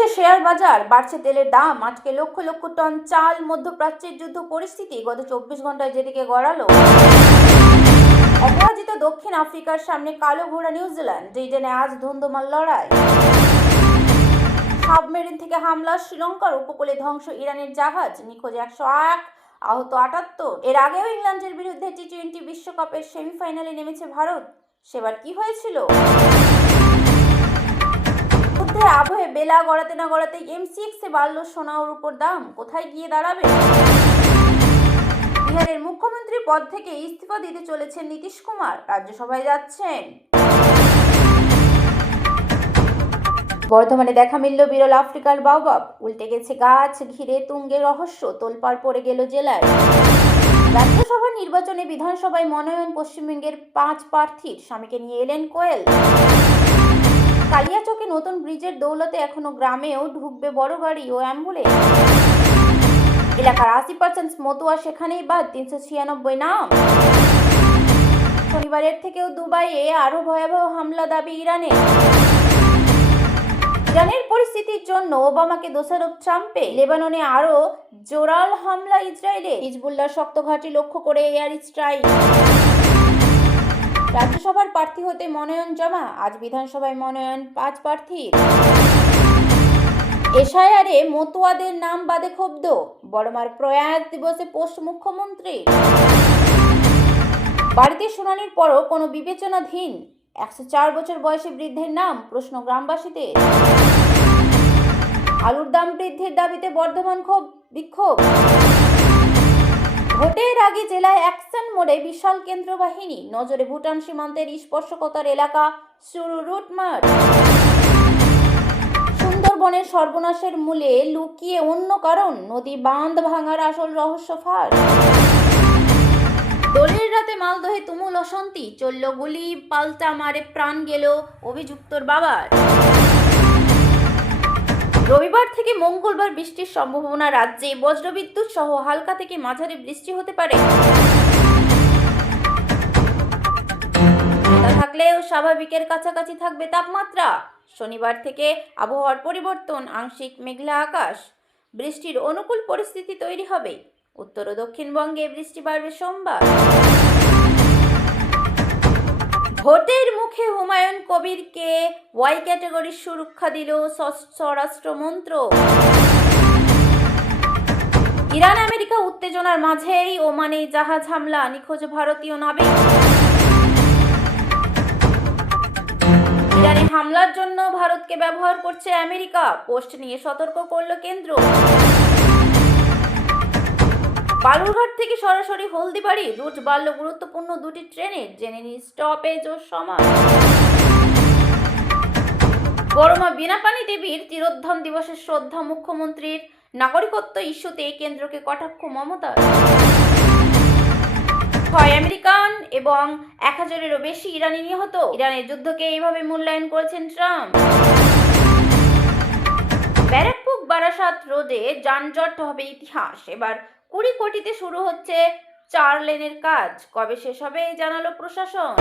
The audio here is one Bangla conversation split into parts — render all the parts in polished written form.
পড়ছে শেয়ার বাজার, বাড়ছে তেলের দাম, আজকে লক্ষ লক্ষ টন চাল। মধ্যপ্রাচ্যের যুদ্ধ পরিস্থিতি গত 24 ঘন্টায় যেদিকে গড়ালো। অপরাজিত দক্ষিণ আফ্রিকার সামনে কালো ঘোড়া নিউজিল্যান্ড। ব্রিটেনে আজ ধুন্ধুমার লড়াই। সাবমেরিন থেকে হামলা, শ্রীলঙ্কার উপকূলে ধ্বংস ইরানের জাহাজ, নিখোঁজ 101, আহত 78। এর আগেও ইংল্যান্ডের বিরুদ্ধে টি-20 বিশ্বকাপের সেমিফাইনালে নেমেছে ভারত। সেবার কি হয়েছিল? যুদ্ধের আবহে বেলা গড়াতে না গড়াতেই এমসিএক্সে বাড়ল সোনা ও রূপোর দাম। কোথায় গিয়ে দাঁড়াবে? বিহারের মুখ্যমন্ত্রী পদ থেকে ইস্তফা দিতে চলেছেন নীতিশ কুমার, রাজ্যসভায় যাচ্ছেন। বর্ধমানে দেখা মিলল বিরল আফ্রিকার বাওবাব, উল্টে গেছে গাছ, ঘিরে তুঙ্গের রহস্য, তোলপাড় পড়ে গেল জেলায়। রাজ্যসভা নির্বাচনে বিধানসভায় মনোনয়ন পশ্চিমবঙ্গের 5 প্রার্থীর, স্বামীকে নিয়ে এলেন কোয়েল। কালিয়াচকে নতুন ব্রিজের দৌলতে এখনো গ্রামেও ঢুকবে বড় গাড়ি ও অ্যাম্বুলেন্স। এলাকার 80% মতুয়া, সেখানেই বাদ 396 নাম। শনিবারের থেকেও দুবাইয়ে আরো ভয়াবহ হামলা দাবি ইরানের। ইরানের পরিস্থিতির জন্য ওবামাকে দোষারোপ ট্রাম্পে। লেবাননে আরো জোরাল হামলা ইসরায়েলে, হিজবুল্লাহর শক্ত ঘাঁটি লক্ষ্য করে এয়ার স্ট্রাইক। রাজ্যসভার প্রার্থী হতে মনোনয়ন জমা, আজ বিধানসভায় মনোনয়ন 5 প্রার্থীর। এশায়ারে মতুয়াদের নাম বাদে ক্ষুব্ধ, বড়মার প্রয়াত দিবসে পোস্ট মুখ্যমন্ত্রী। বাড়িতে শুনানির পরও কোনো বিবেচনাধীন 104 বছর বয়সী বৃদ্ধের নাম, প্রশ্ন গ্রামবাসীদের। আলুর দাম বৃদ্ধির দাবিতে বর্ধমান বিক্ষোভ। ভোটের আগে জেলায় অ্যাকশন মোডে বিশাল কেন্দ্র বাহিনী, নজরে ভুটান সীমান্তের স্পর্শকাতর এলাকা, শুরু রুটমার্চ। সুন্দরবনের সর্বনাশের মূলে লুকিয়ে অন্য কারণ, নদী বাঁধ ভাঙার আসল রহস্য ফাঁস। দোলের রাতে মালদহে তুমুল অশান্তি, চলল গুলি, পাল্টা মারে প্রাণ গেল অভিযুক্তর বাবার। রবিবার থেকে মঙ্গলবার বৃষ্টির সম্ভাবনা, রাজ্যে বজ্রবিদ্যুৎ সহ হালকা থেকে মাঝারি বৃষ্টি হতে পারে। থাকলেও স্বাভাবিকের কাছাকাছি থাকবে তাপমাত্রা। শনিবার থেকে আবহাওয়ার পরিবর্তন, আংশিক মেঘলা আকাশ, বৃষ্টির অনুকূল পরিস্থিতি তৈরি হবে। উত্তর ও দক্ষিণবঙ্গে বৃষ্টি বাড়বে সোমবার। ভোটের মুখে হুমায়ুন কবিরকে ওয়াই ক্যাটাগরির সুরক্ষা দিল স্বরাষ্ট্র মন্ত্রক। ইরান আমেরিকা উত্তেজনার মাঝেই ওমানে জাহাজ হামলা, নিখোঁজ ভারতীয় নাবিক। ইরানে হামলার জন্য ভারতকে ব্যবহার করছে আমেরিকা, পোস্ট নিয়ে সতর্ক করল কেন্দ্র। বালুরঘাট থেকে সরাসরি হলদিবাড়ি রুট বাড়ল গুরুত্বপূর্ণ 2টি ট্রেনের, জেনে নিন স্টপেজ ও সময়। বড়মা বীণাপাণি দেবীর তিরোধান দিবসের শ্রদ্ধা, মুখ্যমন্ত্রীর নাগরিকত্ব ইস্যুতে কেন্দ্রকে কটাক্ষ মমতার। 6 আমেরিকান এবং 1000-এরও বেশি ইরানি নিহত। ইরানের যুদ্ধকে এইভাবে মূল্যায়ন করেছেন ট্রাম্প। ব্যারাকপুর বারাসাত রোডে যানজট হবে ইতিহাস, এবার 20 কোটিতে শুরু হচ্ছে 4 লেনের কাজ, কবে শেষ হবে জানালো প্রশাসন।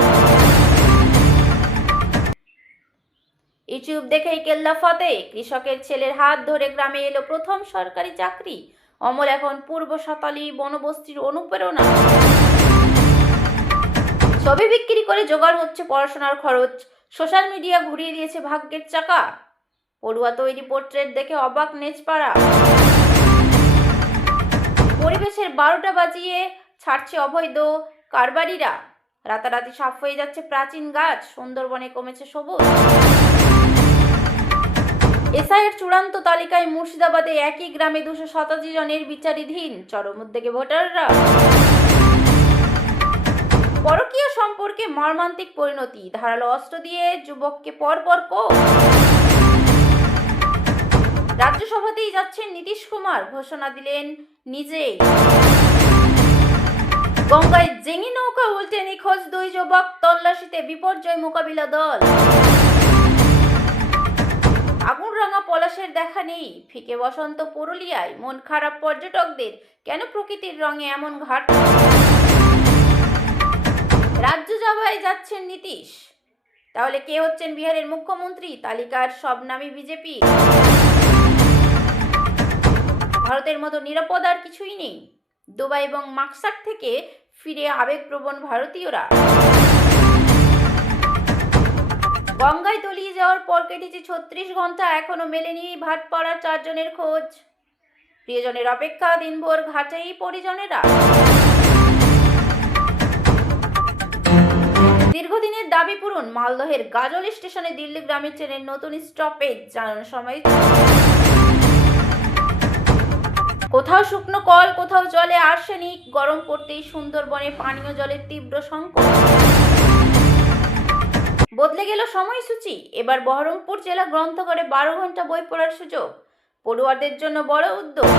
ইউটিউব দেখেই কেল্লা ফতে, কৃষকের ছেলের হাত ধরে গ্রামে এলো প্রথম সরকারি চাকরি, অমল এখন পূর্ব সাতালি বনবস্তির অনুপ্রেরণা। ছবি বিক্রি করে জোগাড় হচ্ছে পড়াশোনার খরচ, সোশ্যাল মিডিয়া ঘুরিয়ে দিয়েছে ভাগ্যের চাকা। পড়ুয়া তৈরি পোর্ট্রেট দেখে অবাক নেচপাড়া। পরিবেশের 12টা বাজিয়ে ছাড়ছে অবৈধ কারবারিরা, রাতারাতি সাফ হয়ে যাচ্ছে প্রাচীন গাছ, সুন্দরবনে কমেছে সবুজ। এসআইয়ের চূড়ান্ত তালিকায় মুর্শিদাবাদে একই গ্রামে 287 জনের বিচারাধীন, চরম উদ্বেগে ভোটাররা। পরকীয়া সম্পর্কে মর্মান্তিক পরিণতি, ধারালো অস্ত্র দিয়ে যুবককে পরপর কোপ। রাজ্যসভাতেই যাচ্ছেন নীতিশ কুমার, ঘোষণা দিলেন নিজেই। গঙ্গায় জেঙ্গি নৌকা উল্টে নিখোঁজ 2 যুবক, তল্লাশিতে বিপর্যয় মোকাবিলা দল। আগুনরাঙা পলাশের দেখা নেই, ফিকে বসন্ত পুরুলিয়ায়, মন খারাপ পর্যটকদের, কেন প্রকৃতির রঙে এমন ঘাটতি। রাজ্যসভায় যাচ্ছেন নীতিশ, তাহলে কে হচ্ছেন বিহারের মুখ্যমন্ত্রী? তালিকার সব নামই বিজেপি। ভারতের মতো নিরাপদ আর কিছুই নেই। দুবাই এবং মাকসার থেকে ফিরে আবেগপ্রবণ ভারতীয়রা। গঙ্গায় তলিয়ে যাওয়ার পর কেটেছে 36 ঘন্টা, এখনো মেলেনি ভাটপাড়ার 4 জনের খোঁজ। প্রিয়জনের অপেক্ষা, দিনভর ঘাটেই পরিজনেরা। দীর্ঘদিনের দাবি পূরণ, মালদহের গাজল স্টেশনে দিল্লি গ্রামীণ ট্রেনের নতুন স্টপেজ, জানানোর সময়। কোথাও শুকনো কল, কোথাও জলে আর্সেনিক, গরম পড়তেই সুন্দরবনে পানীয় জলের তীব্র সংকট। বদলে গেল সময়সূচি, এবার বহরমপুর জেলা গ্রন্থাগারে 12 ঘন্টা বই পড়ার সুযোগ, পড়ুয়াদের জন্য বড় উদ্যোগ।